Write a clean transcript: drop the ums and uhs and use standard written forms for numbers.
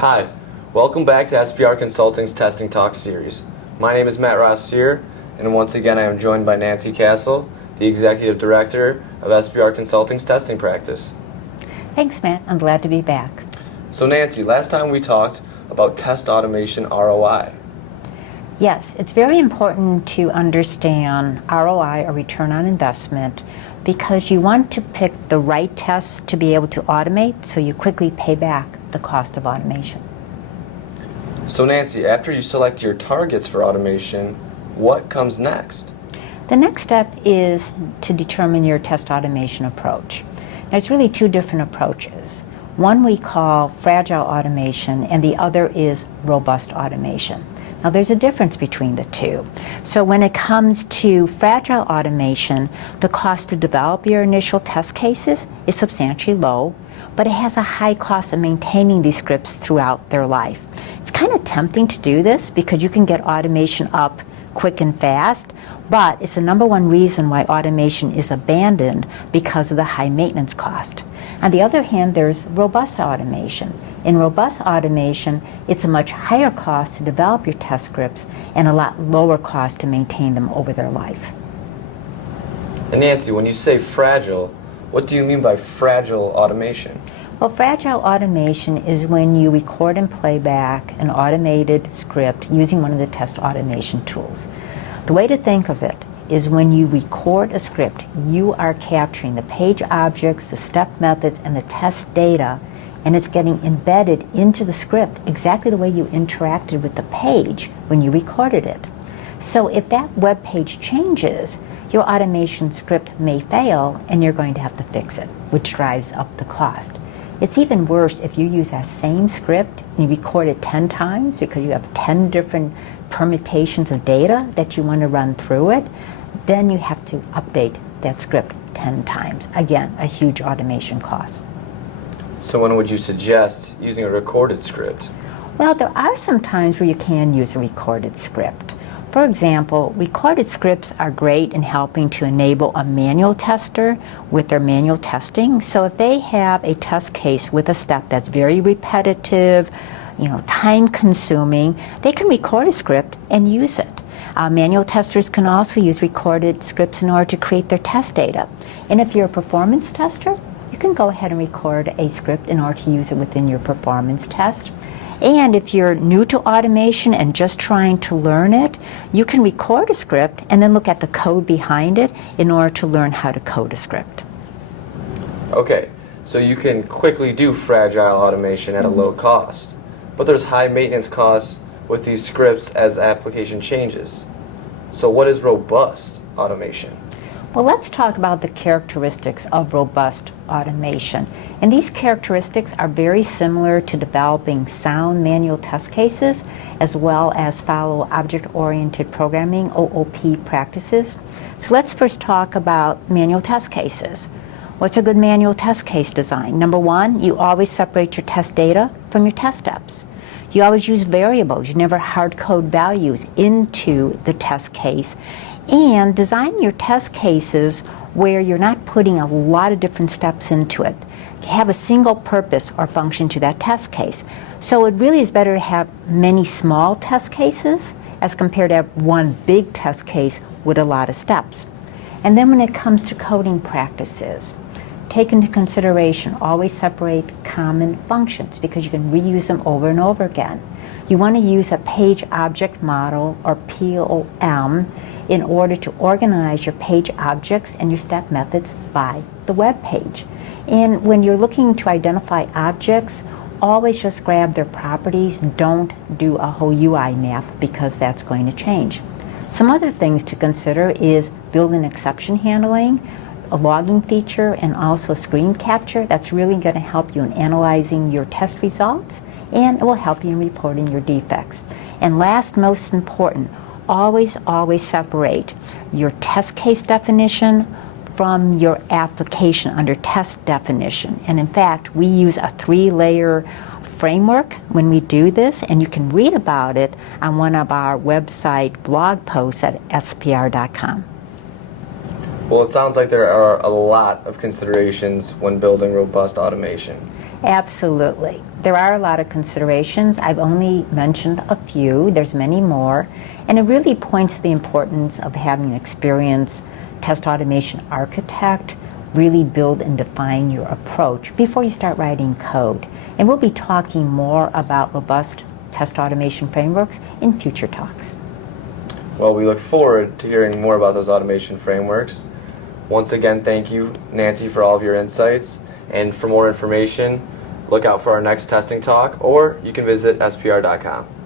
Hi, welcome back to SPR Consulting's Testing Talk series. My name is Matt Rossier, and once again I am joined by Nancy Castle, the Executive Director of SPR Consulting's testing practice. Thanks, Matt. I'm glad to be back. So Nancy, last time we talked about test automation ROI. Yes, it's very important to understand ROI, or return on investment, because you want to pick the right tests to be able to automate so you quickly pay back the cost of automation. So Nancy, after you select your targets for automation, what comes next? The next step is to determine your test automation approach. There's really two different approaches. One we call fragile automation, and the other is robust automation. Now there's a difference between the two. So when it comes to fragile automation, the cost to develop your initial test cases is substantially low, but it has a high cost of maintaining these scripts throughout their life. It's kind of tempting to do this because you can get automation up quick and fast, but it's the number one reason why automation is abandoned, because of the high maintenance cost. On the other hand, there's robust automation. In robust automation, it's a much higher cost to develop your test scripts and a lot lower cost to maintain them over their life. And Nancy, when you say fragile, what do you mean by fragile automation? Well, fragile automation is when you record and play back an automated script using one of the test automation tools. The way to think of it is when you record a script, you are capturing the page objects, the step methods, and the test data, and it's getting embedded into the script exactly the way you interacted with the page when you recorded it. So if that web page changes, your automation script may fail and you're going to have to fix it, which drives up the cost. It's even worse if you use that same script and you record it 10 times because you have 10 different permutations of data that you want to run through it. Then you have to update that script 10 times. Again, a huge automation cost. So when would you suggest using a recorded script? Well, there are some times where you can use a recorded script. For example, recorded scripts are great in helping to enable a manual tester with their manual testing. So if they have a test case with a step that's very repetitive, time consuming, they can record a script and use it. Manual testers can also use recorded scripts in order to create their test data. And if you're a performance tester, you can go ahead and record a script in order to use it within your performance test. And if you're new to automation and just trying to learn it, you can record a script and then look at the code behind it in order to learn how to code a script. Okay, so you can quickly do fragile automation at a low cost, but there's high maintenance costs with these scripts as application changes. So what is robust automation? Well, let's talk about the characteristics of robust automation. And these characteristics are very similar to developing sound manual test cases, as well as follow object-oriented programming, OOP practices. So let's first talk about manual test cases. What's a good manual test case design? Number one, you always separate your test data from your test steps. You always use variables. You never hard code values into the test case. And design your test cases where you're not putting a lot of different steps into it. Have a single purpose or function to that test case. So it really is better to have many small test cases as compared to have one big test case with a lot of steps. And then when it comes to coding practices, take into consideration, always separate common functions because you can reuse them over and over again. You want to use a page object model, or POM, in order to organize your page objects and your step methods by the web page. And when you're looking to identify objects, always just grab their properties. Don't do a whole UI map because that's going to change. Some other things to consider is built-in exception handling, a logging feature, and also screen capture. That's really going to help you in analyzing your test results, and it will help you in reporting your defects. And last, most important, always separate your test case definition from your application under test definition. And in fact, we use a 3-layer framework when we do this, and you can read about it on one of our website blog posts at spr.com. Well, it sounds like there are a lot of considerations when building robust automation. Absolutely. There are a lot of considerations. I've only mentioned a few. There's many more. And it really points to the importance of having an experienced test automation architect really build and define your approach before you start writing code. And we'll be talking more about robust test automation frameworks in future talks. Well, we look forward to hearing more about those automation frameworks. Once again, thank you, Nancy, for all of your insights. And for more information, look out for our next testing talk, or you can visit spr.com.